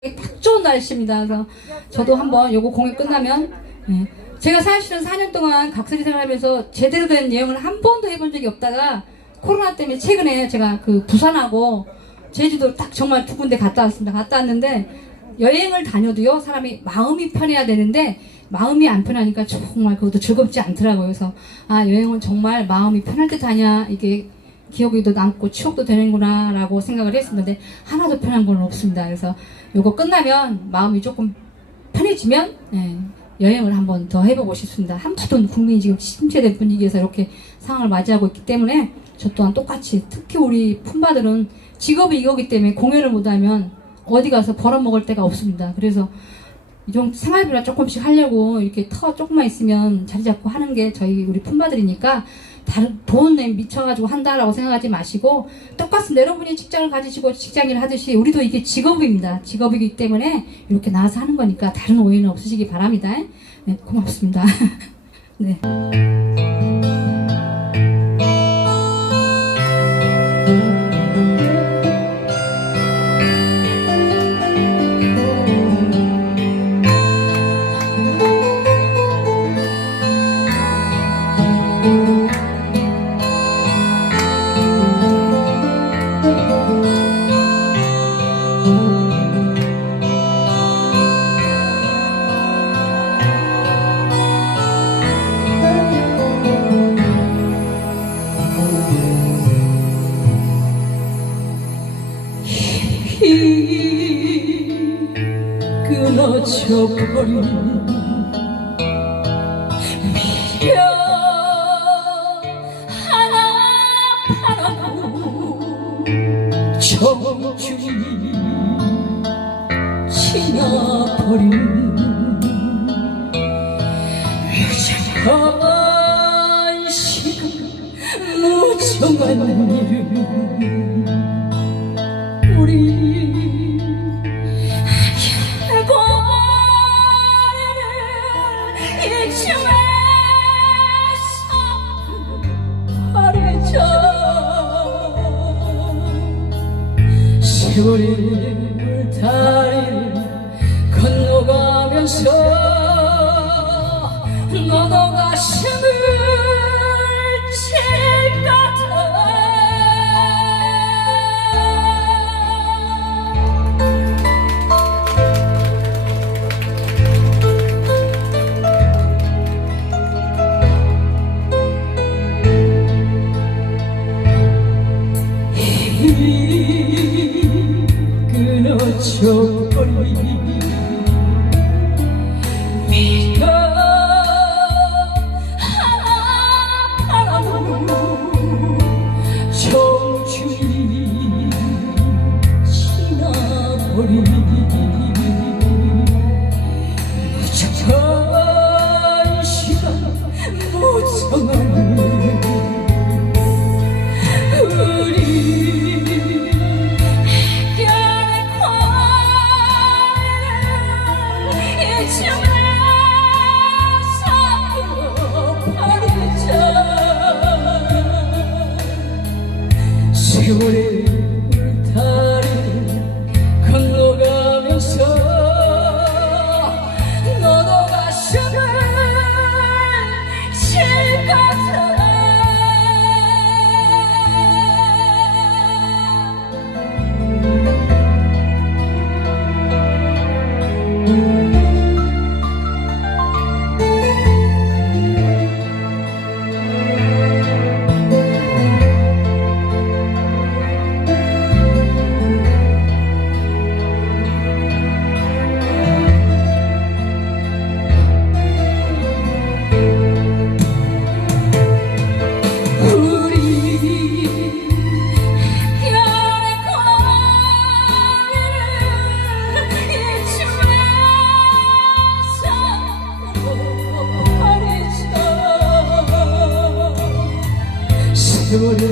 딱 좋은 날씨입니다. 그래서 저도 한번 요거 공연 끝나면 제가 사실은 4년 동안 각설이 생활하면서 제대로 된 여행을 한 번도 해본 적이 없다가 코로나 때문에 최근에 제가 그 부산하고 제주도 딱 정말 두 군데 갔다 왔습니다. 갔다 왔는데 여행을 다녀도요 사람이 마음이 편해야 되는데 마음이 안 편하니까 정말 그것도 즐겁지 않더라고요. 그래서 아, 여행은 정말 마음이 편할 때 다녀야 이게 기억에도 남고 추억도 되는구나 라고 생각을 했었는데 하나도 편한 건 없습니다. 그래서 요거 끝나면 마음이 조금 편해지면 여행을 한번 더 해보고 싶습니다. 한푸던 국민이 지금 침체된 분위기에서 이렇게 상황을 맞이하고 있기 때문에 저 또한 똑같이 특히 우리 품바들은 직업이 이거기 때문에 공연을 못하면 어디 가서 벌어먹을 데가 없습니다. 그래서 좀 생활비라 조금씩 하려고 이렇게 터 조금만 있으면 자리 잡고 하는 게 저희 우리 품바들이니까 다른 돈에 미쳐가지고 한다라고 생각하지 마시고 똑같습니다. 여러분이 직장을 가지시고 직장일을 하듯이 우리도 이게 직업입니다. 직업이기 때문에 이렇게 나와서 하는 거니까 다른 오해는 없으시기 바랍니다. 네, 고맙습니다. 네. 끊어져버린 미련 하나 바라고 정중히 지나버린 무정한 시간 무정한 이름 우리 세월이 울타리를 건너가면서 너도 가슴을 칠 같아 끊어져버린 미련 하나 바라고 정중히 지나버린 무정한 시간 무정한 세월의 울타리를 건너가면서 너도 가슴을 칠 같아 세월의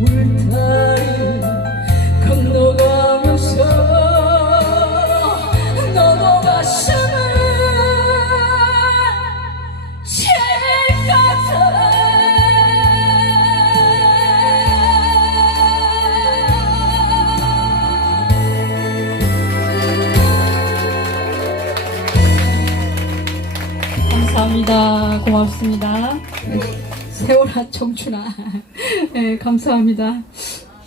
울타리를 건너가면서 너도 가슴을 칠 같아 감사합니다. 고맙습니다. 세월아 청춘아. 네, 감사합니다.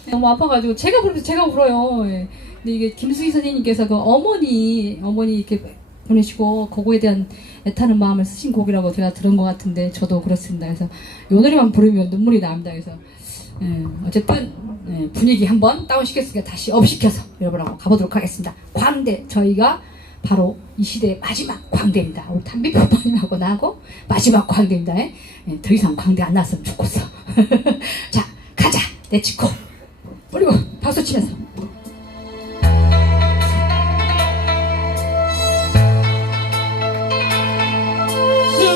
너무 아파가지고 제가 부르면서 제가 울어요. 예. 근데 이게 김수희 선생님께서 그 어머니 이렇게 보내시고 그거에 대한 애타는 마음을 쓰신 곡이라고 제가 들은 것 같은데 저도 그렇습니다. 그래서 이 노래만 부르면 눈물이 납니다. 그래서 어쨌든 분위기 한번 다운시켰으니까 다시 업시켜서 여러분하고 가보도록 하겠습니다. 광대, 저희가 바로 이 시대의 마지막 광대입니다. 우리 탄비표 오빠님하고 나하고 마지막 광대입니다. 더 이상 광대 안 나왔으면 좋겠어. 자, 가자. 내치고 그리고 박수 치면서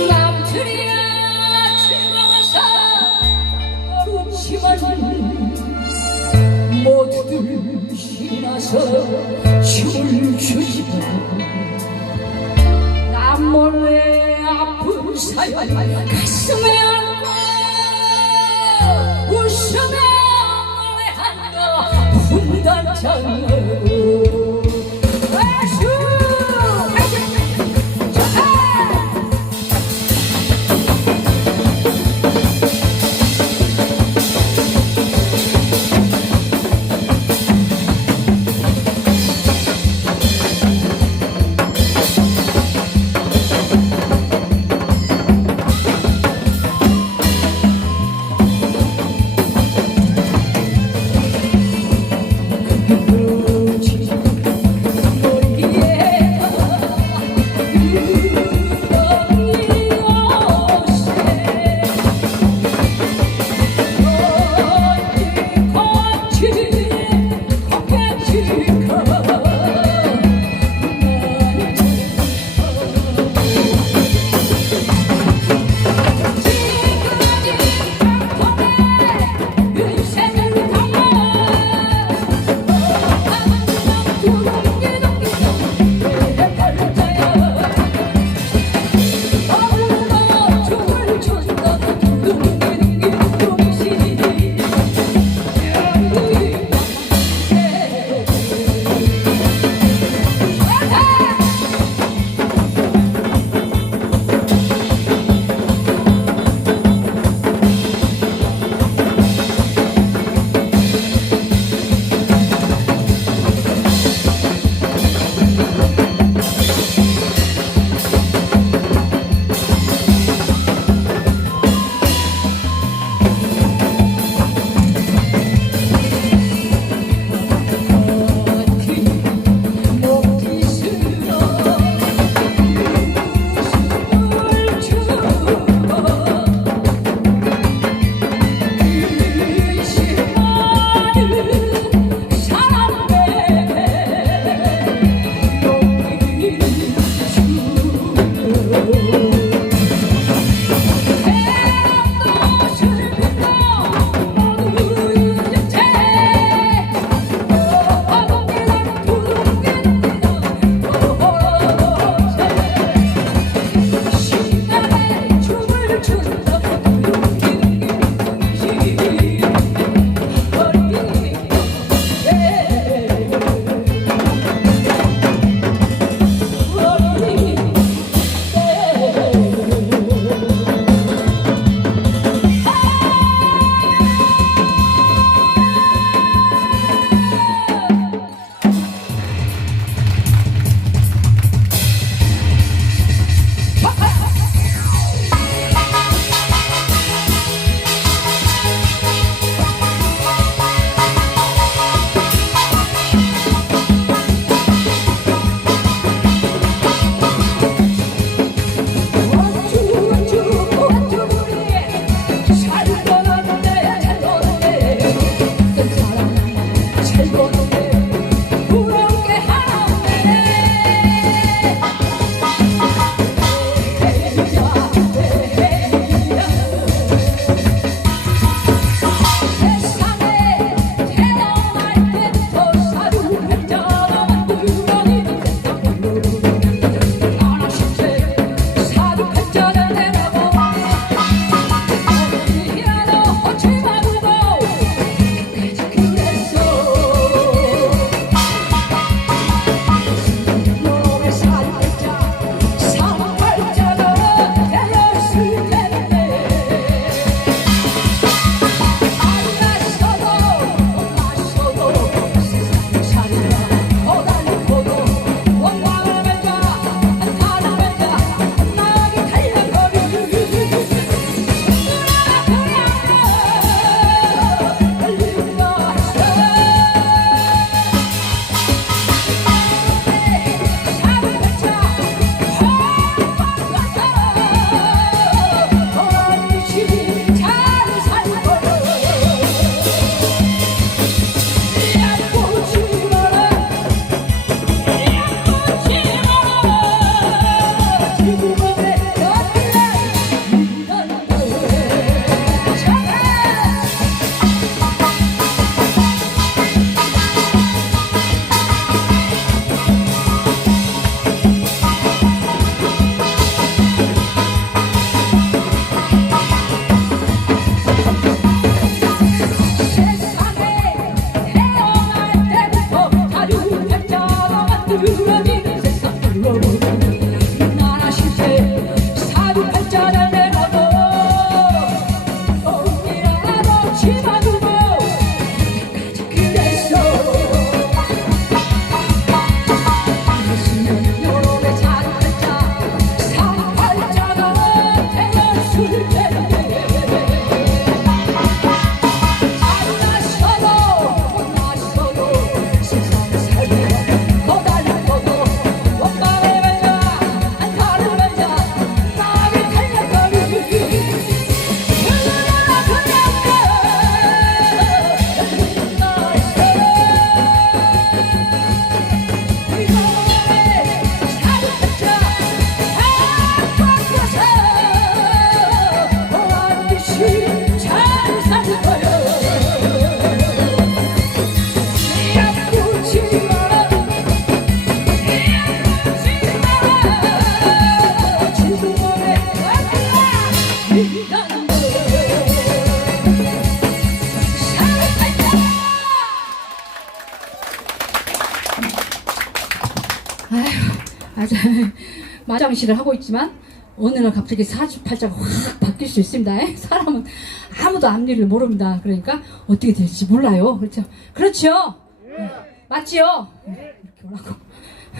남들이야 즐거워서 그렇지만 모두들 신나서 춤을 추지만 남 몰래 아픈 사연 가슴에 안고 웃으며 노래한다 분단장으로 부러지는 세상으로 나나 실제 사주팔자를 내려도 언니라도 치마두고 끝까지 그랬어. 있으면 요놈의 사주팔자 사주팔자가 태어났을 텐데 아주 마장실을 하고 있지만 어느 날 갑자기 사주팔자가 확 바뀔 수 있습니다. 사람은 아무도 앞일을 모릅니다. 그러니까 어떻게 될지 몰라요. 그렇죠? 그렇죠? 맞지요?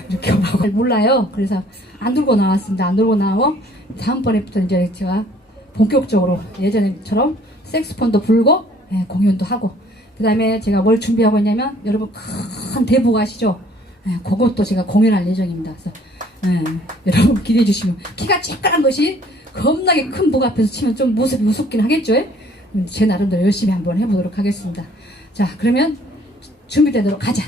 이렇게 오라고 몰라요. 그래서 안 들고 나왔습니다. 안 들고 나오고 다음번에부터 이제 제가 본격적으로 예전처럼 색스폰도 불고 공연도 하고, 그 다음에 제가 뭘 준비하고 있냐면 여러분 큰 대북 아시죠? 그것도 제가 공연할 예정입니다. 그래서 여러분 기대해 주시면, 키가 쬐끄란 것이 겁나게 큰 북 앞에서 치면 좀 모습이 우습긴 하겠죠? 제 나름대로 열심히 한번 해보도록 하겠습니다. 자, 그러면 준비되도록 가자.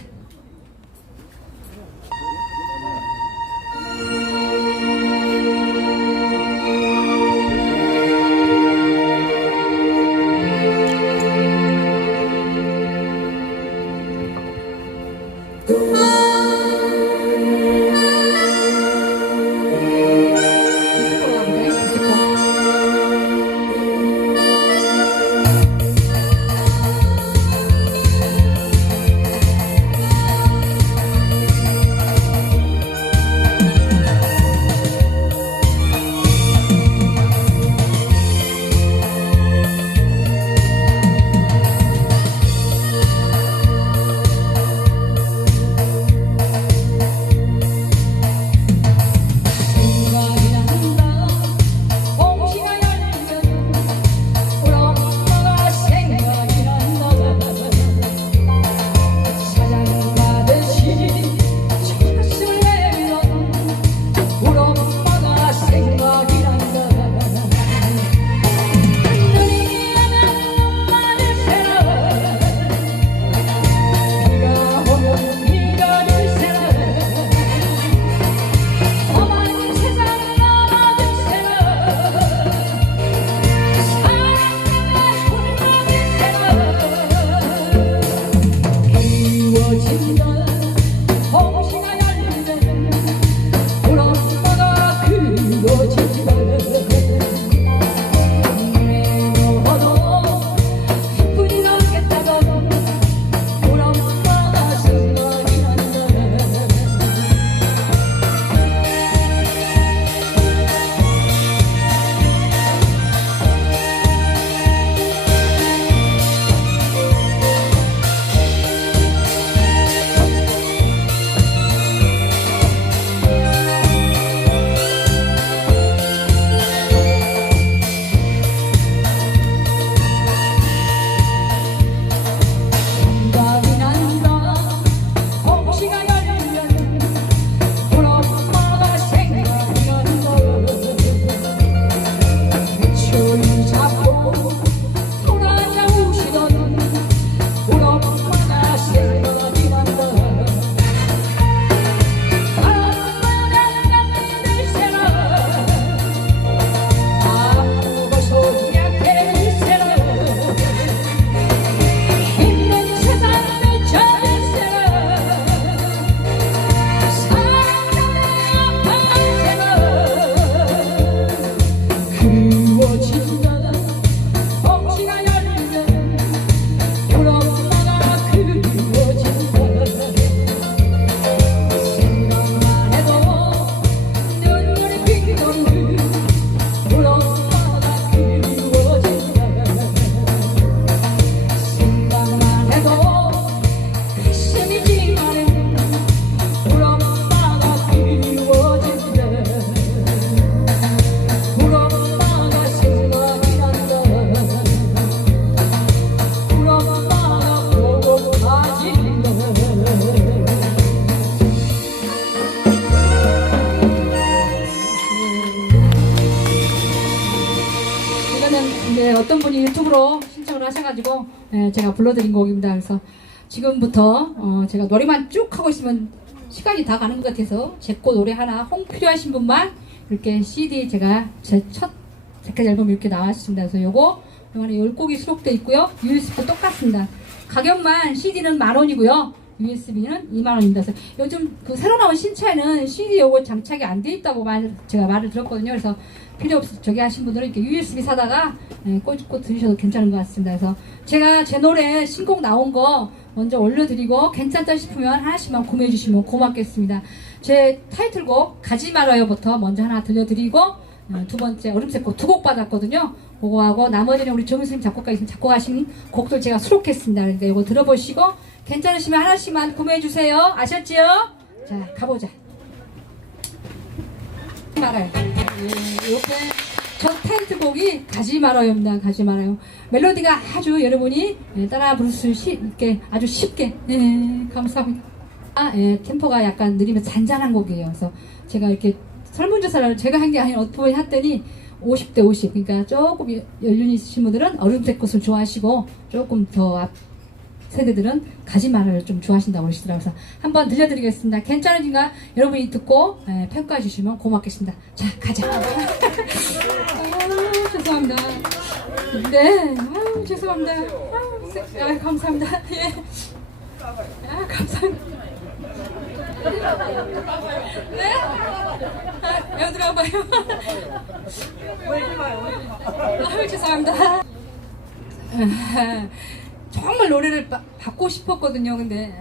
어떤 분이 유튜브로 신청을 하셔가지고 제가 불러드린 곡입니다. 그래서 지금부터 제가 노래만 쭉 하고 있으면 시간이 다 가는 것 같아서 제 거 노래 하나 홍 필요하신 분만 이렇게 CD 제가 제 첫 재킷 앨범 이렇게 나왔습니다. 그래서 요거 안에 10곡이 수록되어 있고요. USB도 똑같습니다. 가격만 CD는 10,000원이고요. USB는 20,000원입니다. 그래서 요즘 그 새로 나온 신차에는 CD 요거 장착이 안 돼 있다고 제가 말을 들었거든요. 그래서 필요 없어 저기 하신 분들은 이렇게 USB 사다가 꽂고 들으셔도 괜찮은 것 같습니다. 그래서 제가 제 노래 신곡 나온 거 먼저 올려드리고 괜찮다 싶으면 하나씩만 구매해 주시면 고맙겠습니다. 제 타이틀곡 가지 말아요부터 먼저 하나 들려드리고 두 번째 얼음새꽃 2곡 받았거든요. 그거하고 나머지는 우리 정유수님 작곡하신 곡들 제가 수록했습니다. 그러니까 이거 들어보시고 괜찮으시면 하나씩만 구매해 주세요. 아셨지요? 자, 가보자. 말아요. 이렇게 저 타이틀곡이 가지 말아요입니다. 가지 말아요. 멜로디가 아주 여러분이 따라 부를 수 있게 아주 쉽게 감사합니다. 템포가 약간 느리면 잔잔한 곡이에요. 그래서 제가 이렇게 설문조사를 제가 한 게 아닌 어떤 분이 했더니 50대 50, 그러니까 조금 연륜이 있으신 분들은 얼음새꽃을 좋아하시고 조금 더 앞 세대들은 가지마를 좀 좋아하신다고 그러시더라고요. 그래서 한번 들려드리겠습니다. 괜찮으신가? 여러분이 듣고 평가해 주시면 고맙겠습니다. 자, 가자. 죄송합니다. 네, 죄송합니다. 감사합니다. 예. 감사합니다. 네? 여기 들어봐요. 죄송합니다. 정말 노래를 받고 싶었거든요. 근데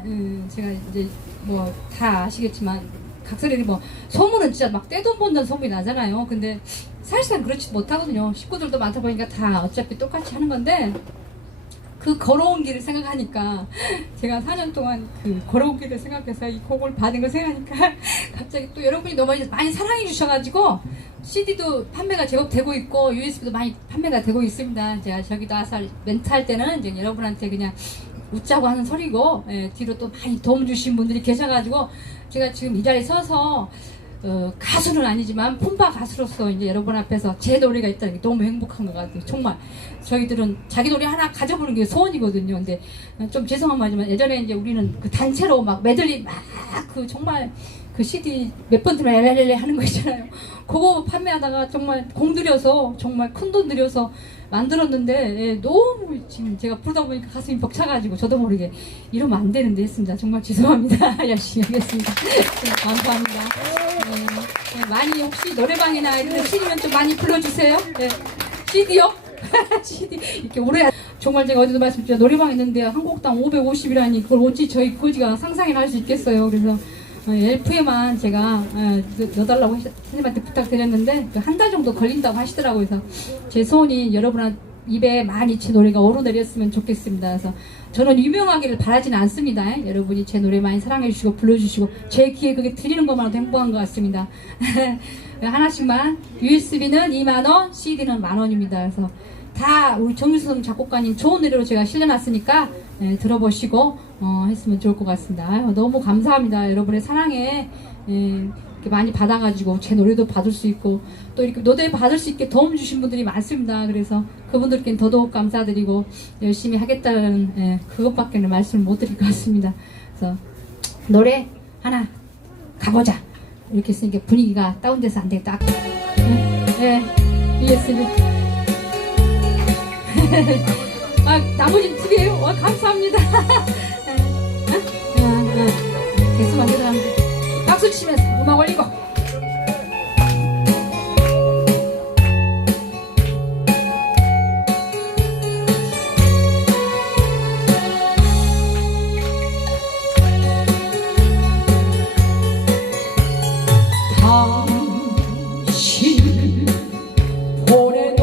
제가 이제 뭐 다 아시겠지만 각설이 뭐 소문은 진짜 막 떼돈 번다는 소문이 나잖아요. 근데 사실상 그렇지 못하거든요. 식구들도 많다 보니까 다 어차피 똑같이 하는 건데 그 걸어온 길을 생각하니까 제가 4년 동안 그 걸어온 길을 생각해서 이 곡을 받은 걸 생각하니까 갑자기 또 여러분이 너무 많이 사랑해 주셔가지고 CD도 판매가 제법 되고 있고 USB도 많이 판매가 되고 있습니다. 제가 저기다 와서 멘트할 때는 이제 여러분한테 그냥 웃자고 하는 소리고 뒤로 또 많이 도움 주신 분들이 계셔가지고 제가 지금 이 자리에 서서 가수는 아니지만 품바 가수로서 이제 여러분 앞에서 제 노래가 있다는 게 너무 행복한 것 같아요. 정말 저희들은 자기 노래 하나 가져보는 게 소원이거든요. 근데 좀 죄송한 말이지만 예전에 이제 우리는 그 단체로 막 메들리 막 그 정말 그 CD 몇 번 들으면 LLL 하는 거 있잖아요. 그거 판매하다가 정말 공들여서 정말 큰 돈 들여서 만들었는데 너무 지금 제가 부르다 보니까 가슴이 벅차가지고 저도 모르게 이러면 안 되는데 했습니다. 정말 죄송합니다. 열심히 하겠습니다. 감사합니다. 많이 혹시 노래방이나 이런 CD면 좀 많이 불러주세요. 네. CD요? CD 이렇게 오래 정말 제가 어제도 말씀드렸죠. 노래방 있는데 한 곡당 550이라니 그걸 어찌 저희 거지가 상상이나 할 수 있겠어요. 그래서 LP에만 제가 넣어달라고 선생님한테 부탁드렸는데 한 달 정도 걸린다고 하시더라고요. 그래서 제 소원이 여러분 입에 많이 제 노래가 오르내렸으면 좋겠습니다. 그래서 저는 유명하기를 바라지는 않습니다. 여러분이 제 노래 많이 사랑해 주시고 불러주시고 제 귀에 그게 들리는 것만으로도 행복한 것 같습니다. 하나씩만 USB는 20,000원, CD는 10,000원입니다. 그래서 다 우리 정유성 작곡가님 좋은 노래로 제가 실려놨으니까 들어보시고 했으면 좋을 것 같습니다. 너무 감사합니다. 여러분의 사랑에 이렇게 많이 받아가지고 제 노래도 받을 수 있고 또 이렇게 노래 받을 수 있게 도움 주신 분들이 많습니다. 그래서 그분들께는 더더욱 감사드리고 열심히 하겠다는 그것밖에는 말씀을 못 드릴 것 같습니다. 그래서 노래 하나 가보자 이렇게 했으니까 분위기가 다운돼서 안 되겠다. USB 나머지는 TV에요? 감사합니다. 개수만 대단합니다. 박수 치면서 음악 올리고. 당신 보내도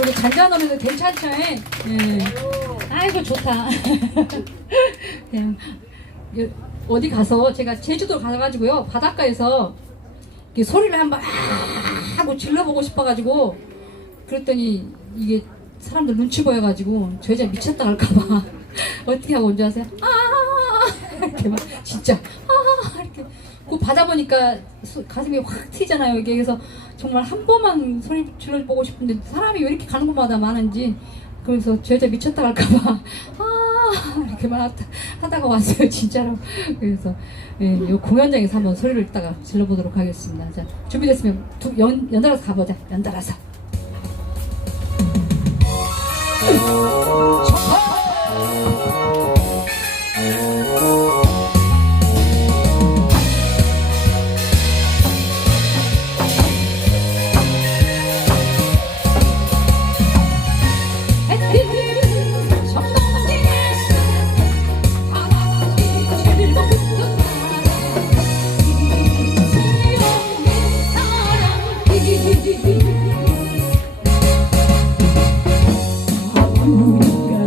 우리 잔잔한 노래도 괜찮죠? 예. 아이고 좋다. 그냥 어디 가서 제가 제주도 가가지고요 바닷가에서 이렇게 소리를 한번 하고 질러보고 싶어가지고 그랬더니 이게 사람들 눈치 보여가지고 저 여자 미쳤다 할까봐 어떻게 하고 온 줄 아세요? 이렇게 막 진짜 이렇게 그 받아보니까 가슴이 확 튀잖아요 이게. 그래서 정말 한 번만 소리 질러보고 싶은데 사람이 왜 이렇게 가는 곳마다 많은지 그래서 저 여자 미쳤다 할까봐 이렇게만 하다가 왔어요 진짜로. 그래서 예, 이 공연장에서 한번 소리를 이따가 질러보도록 하겠습니다. 자 준비됐으면 연달아서 가보자. 연달아서. 우리가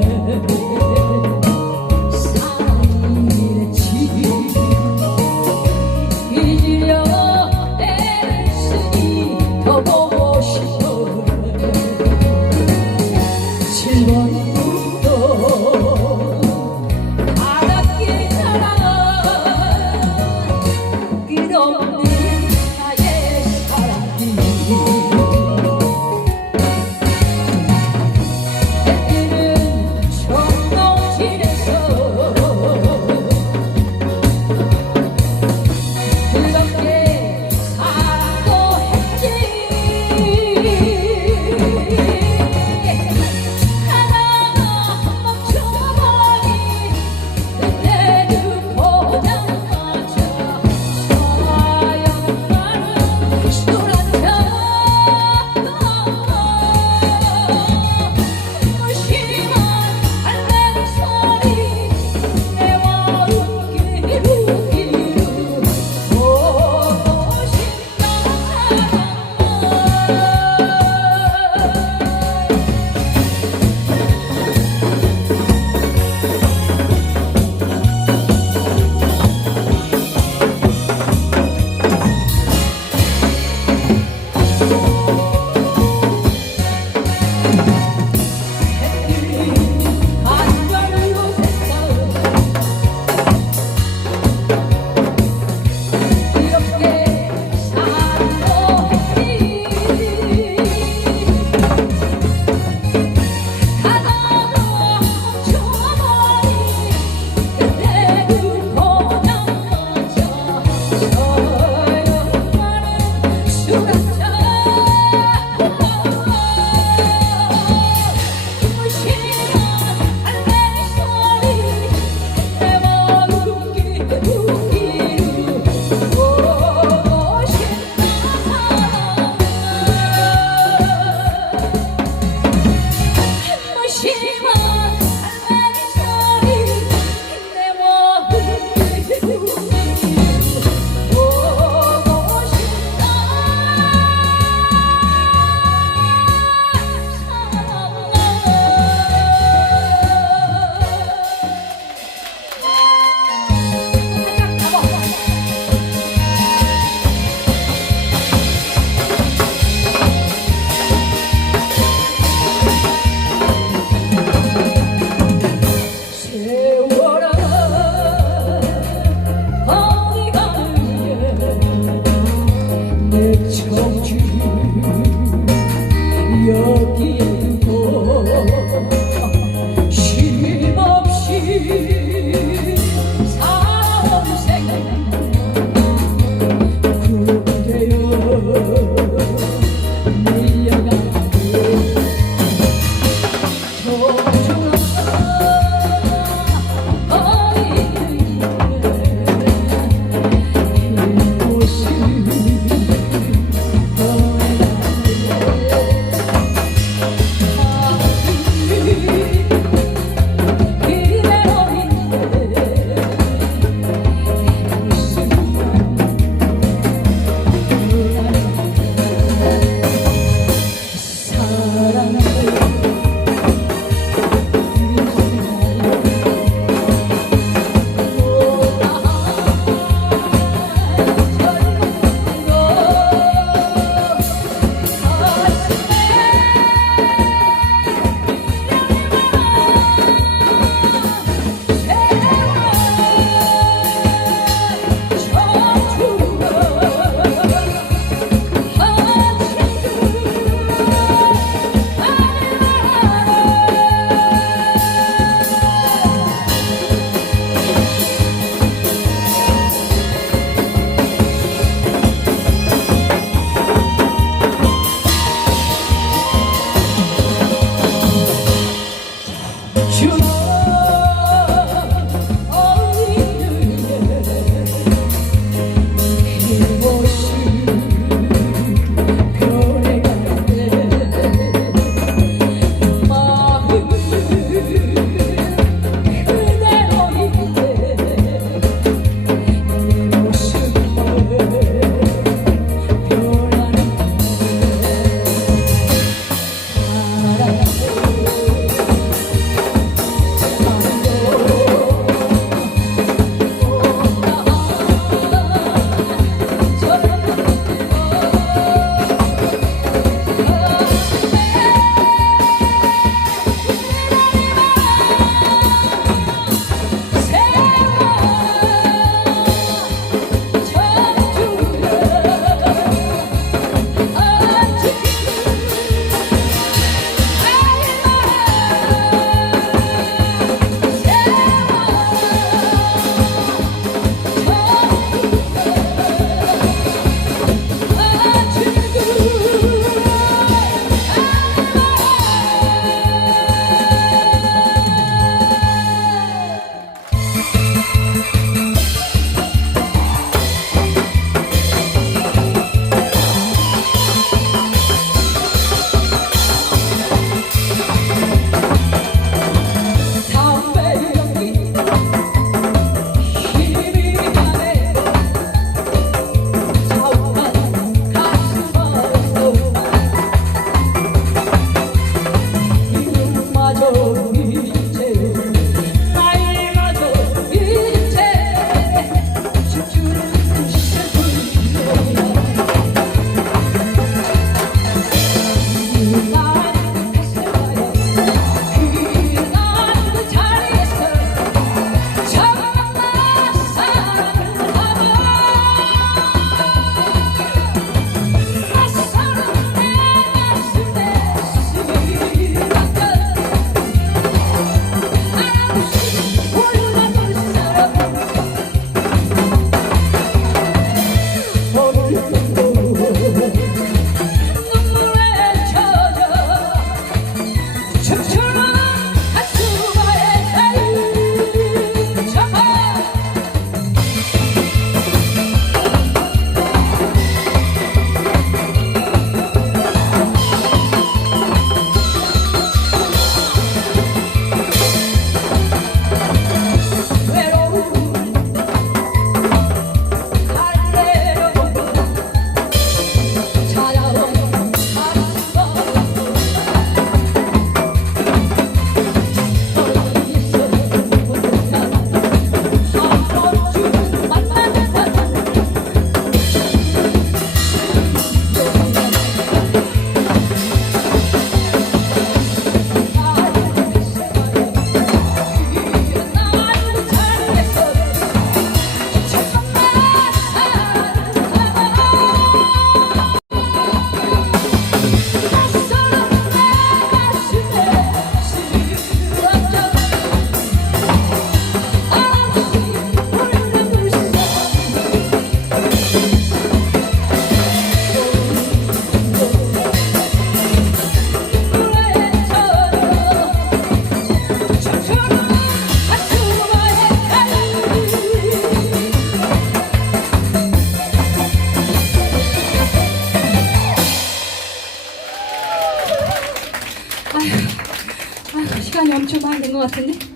하면 된 것 같은데.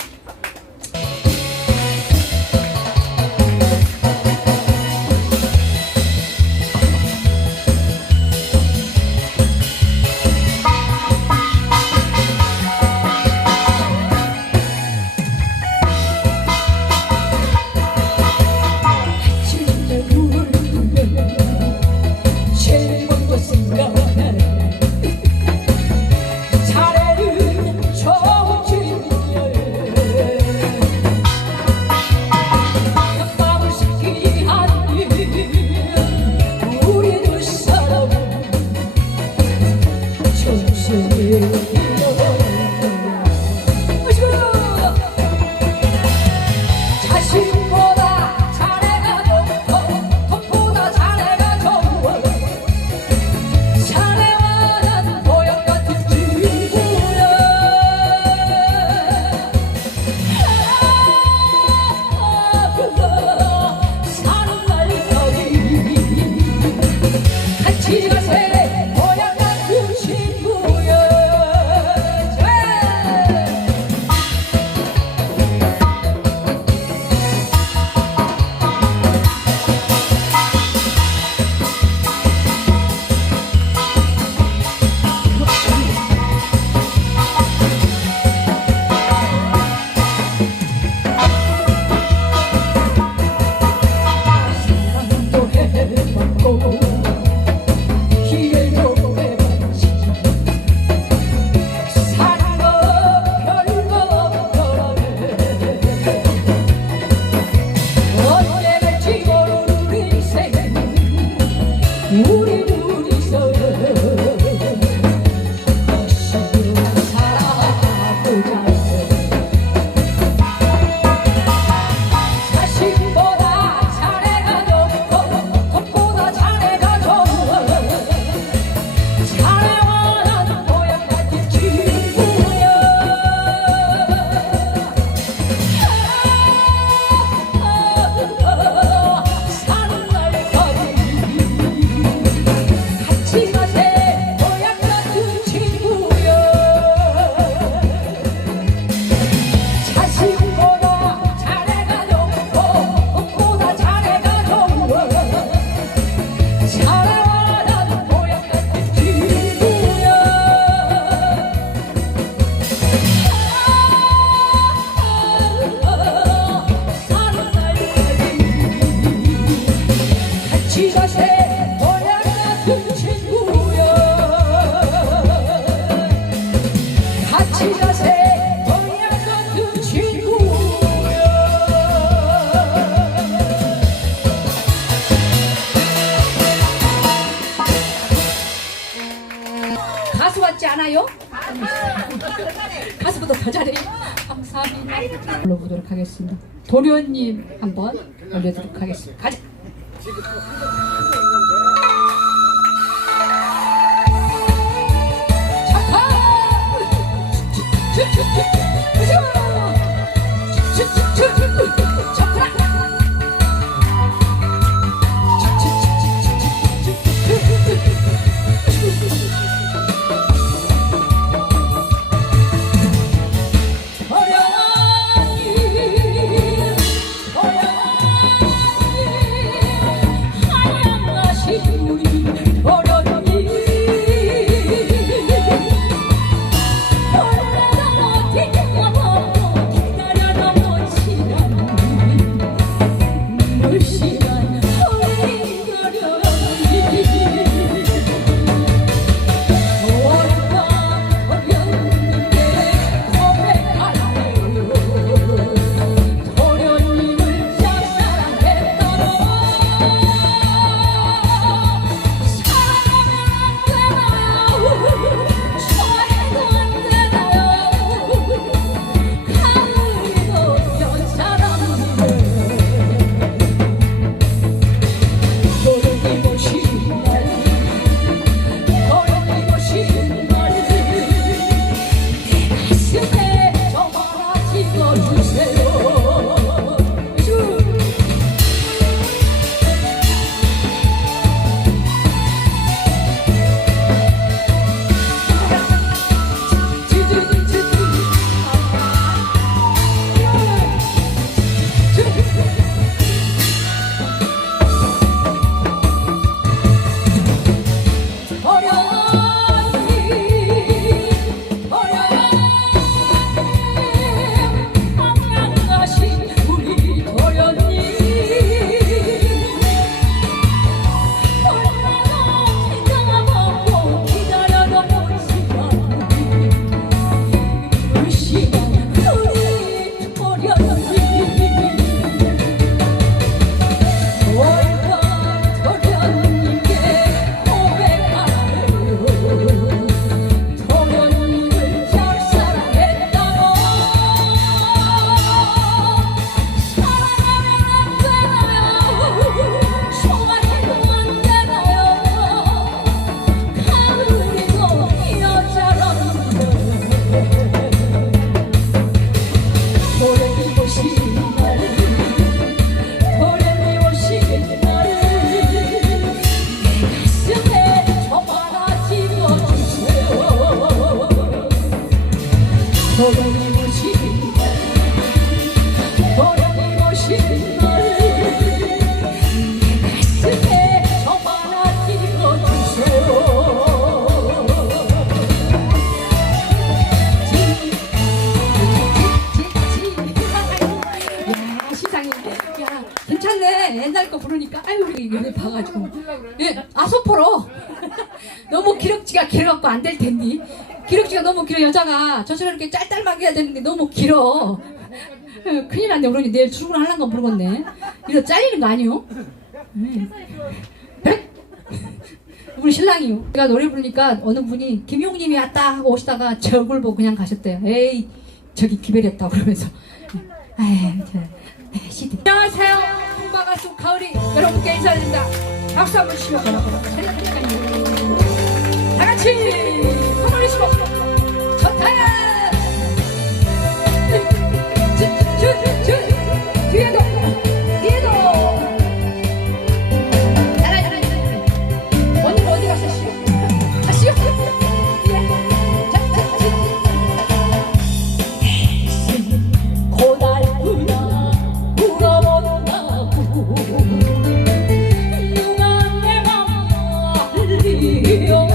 가수 같지 않아요? 가수보다 더 잘해요. 감사합니다. 불러보도록 하겠습니다. 도련님 한번 올려드리도록 하겠습니다. 가자. I 길어. 너무 기럭지가 길어갖고 안 될 텐데. 기럭지가 너무 길어. 여자가 저처럼 이렇게 짤짤하게 해야 되는데 너무 길어. 큰일 났네. 그러니 내일 출근하려는 거 모르겠네. 이거 잘리는 거 아니요? 그래? 우리 신랑이요. 제가 노래 부르니까 어느 분이 김용님이 왔다 하고 오시다가 제 얼굴 보고 그냥 가셨대요. 에이 저기 기별이었다 그러면서. 에이 시드. 안녕하세요. 풍바 가수 가을이 여러분께 인사드립니다. 박수 한번 치며 다 같이 손을 치고 좋다. 뒤에도 언니 어디 갔었시오? 가시오. 고달프나 울어본다고 누가 내 맘 알리요.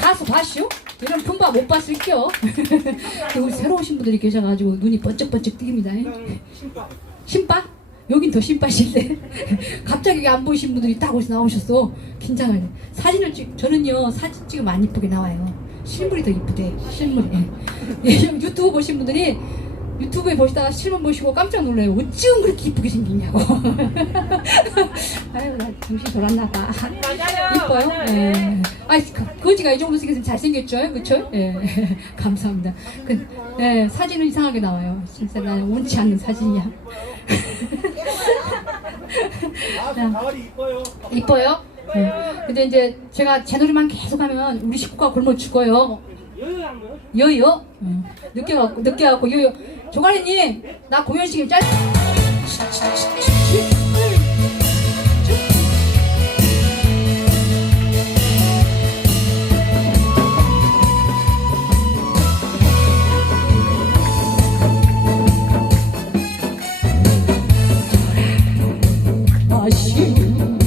가수 봤슈? 이런 품바 못 봤을 겨. 우리 새로 오신 분들이 계셔가지고 눈이 번쩍번쩍 띄입니다. 신바? 여긴 더 신바신데. 갑자기 안 보이신 분들이 딱 어디서 나오셨어. 긴장하네. 사진을 저는요 사진 찍으면 안 이쁘게 나와요. 실물이 더 이쁘대. 실물이. 예, 유튜브 보신 분들이 유튜브에 보시다가 실물 보시고 깜짝 놀라요. 어쩜 그렇게 이쁘게 생기냐고. 아유, 나 정신 돌았나봐. 이뻐요? 예. 아이, 거지가 이 정도 생겼으면 잘생겼죠? 그쵸? 예. 감사합니다. 예, 사진은 이상하게 나와요. 진짜 나는 원치 않는 사진이야. 가을이 이뻐요. 이뻐요? 예. 근데 이제 제가 제 노래만 계속 하면 우리 식구가 굶어 죽어요. 여요? 늦게 와갖고 여요. 조가리님, 나 공연 시간 짧. 아쉬운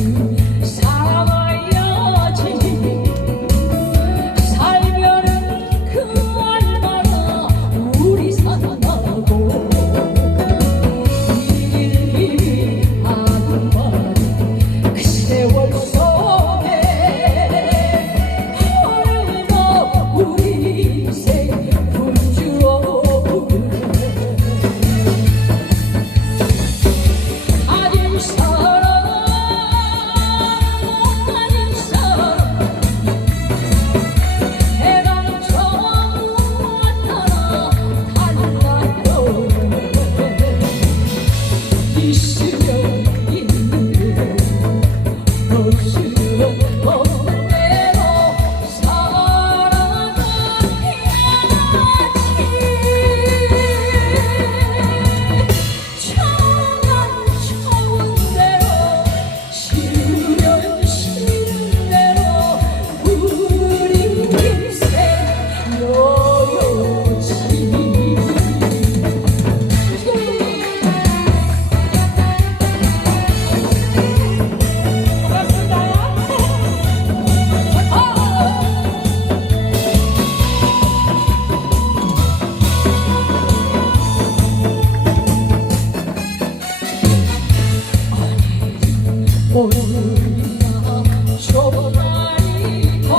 좋은 날이고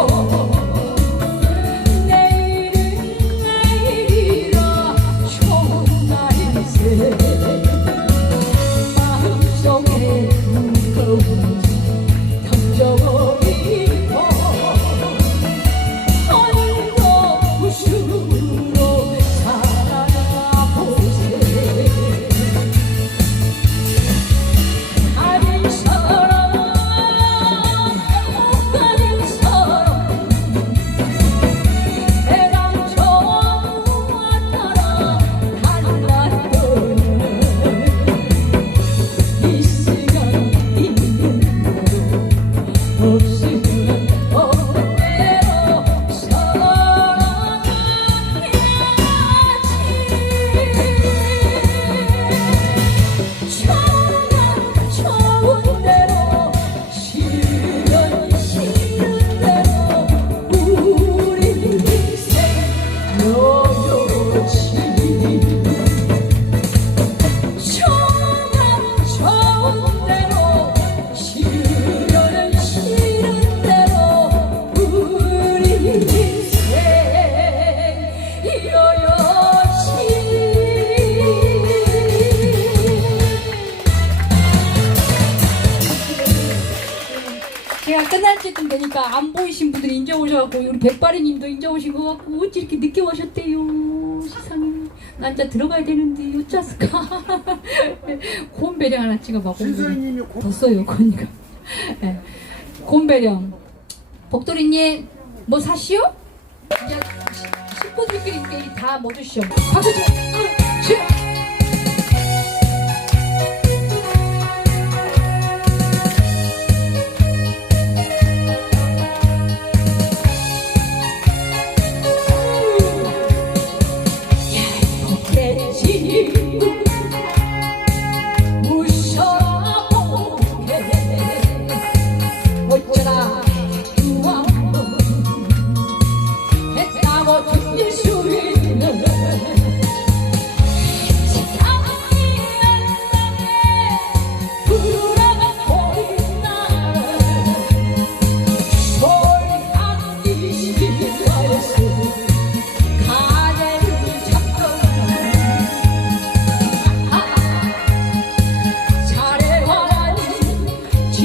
내일은 내일이라 좋은 날일세 마음속에 무거운 던져버리고 하늘도 웃음으로 살아보세 가진 사람 못 가진 사람 내랑 저와 따라 달랐더니 있으면 있는 대로 없으면 없대로 살아가야지 좋은 대로 싫으면 싫은 대로 우리 인생 여여치 좋은 대로 싫으면 싫은 대로 우리 인생 여여치 제가 끝날 때쯤 되니까 안 보이신 분들이 인제 오셔갖고 우리 백바리님도 인제 오신 것 같고 어찌 이렇게 늦게 오셨대요 세상에 난 이제 들어가야 되는데 어쩌을까 곰배령 하나 찍어봐 신선생님이 더 써요 거니까 네. 곰배령 복돌이님 뭐 사시오? 이제 식구들끼리 다 뭐 주시오 박수 좀 어쩌다 두한번 했다고 들릴 수 있는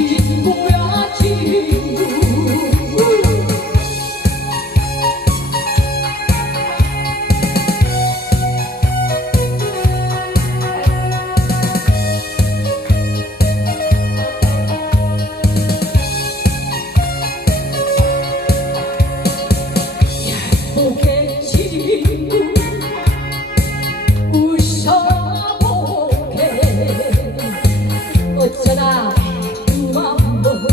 친구야 친구 보게 친구 웃어보게 어쩌다 두한번